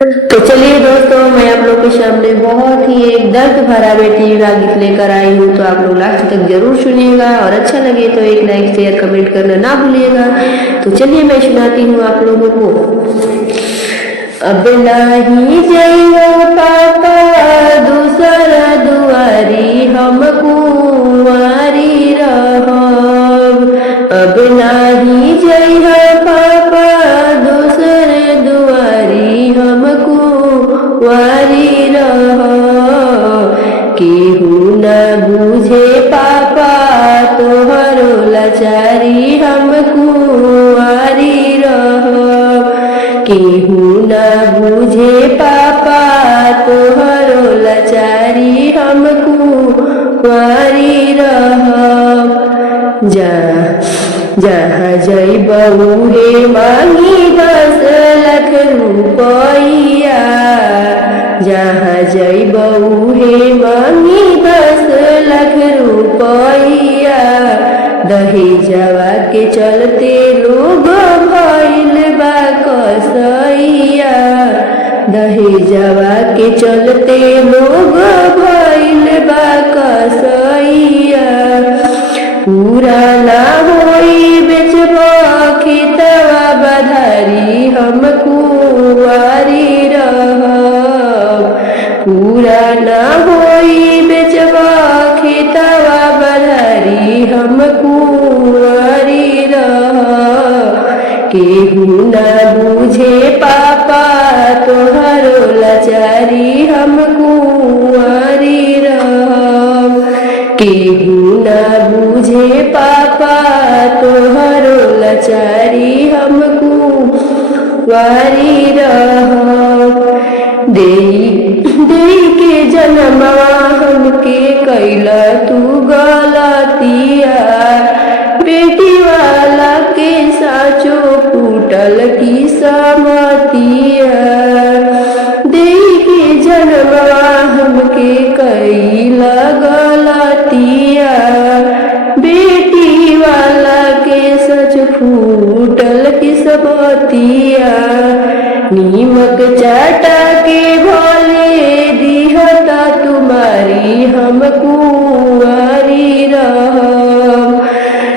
तो चलिए दोस्तों, मैं आप लोग के सामने बहुत ही एक दर्द भरा बेटी गीत लेकर आई हूँ। तो आप लोग लास्ट तक जरूर सुनिएगा और अच्छा लगे तो एक लाइक शेयर कमेंट करना ना भूलिएगा। तो चलिए मैं सुनाती हूँ आप लोगों को। अब नहीं जइयो पापा दूसरा दुआरी, हम कुंवारी रहब। अब नहीं जइयो पापा दूसरे दुआरी, हम कुंवारी रहब। केहू न बुझे पापा तोहरो लाचारी, हम कुंवारी रहब। केहू न बुझे पापा तोहरो लाचारी, हम कुंवारी रहब। जहाँ जइबहु हे मांगी 10 लाख रुपया, जहाँ जइबहु हे मांगी 10 लाख रुपया। दहेजवा के चलते लोग भइल बा कसैया, दहेजवा के चलते लोग भइल बा कसैया। पूरा ना होई बेचब खेतवा बधारी, हम कुंवारी रहब। पूरा ना होई बेचब खेतवा बधारी, हम कुंवारी रहब। केहू न बुझे पापा तोहरो लाचारी, हम कुंवारी रहब। केहू न बुझे पापा तोहरो लाचारी, हम कुंवारी रहब। देई के जनमवा हमके कैला तू गलतिया, बेटी वाला के साचो फूटल की समतिया। देई के जनमवा हमके कैला गलतिया, बेटी वाला के सच फूटल की समतिया। नीमक चाटा के भोले दिहता तुम्हारी, हम कुंवारी रहब।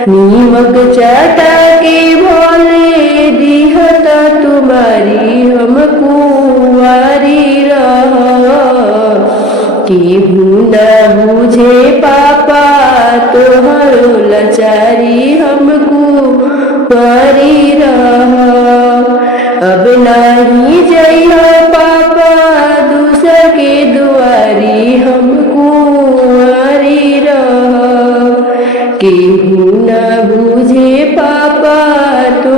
नीमक चाटा के भोले दिहता तुम्हारी, हम कुंवारी रहब। केहू न बुझे पापा तोहरो लाचारी, हम कुंवारी रहब। अब नहीं जइहो पापा दूसर के दुआरी, हम कुंवारी रहब। केहू न बुझे पापा तो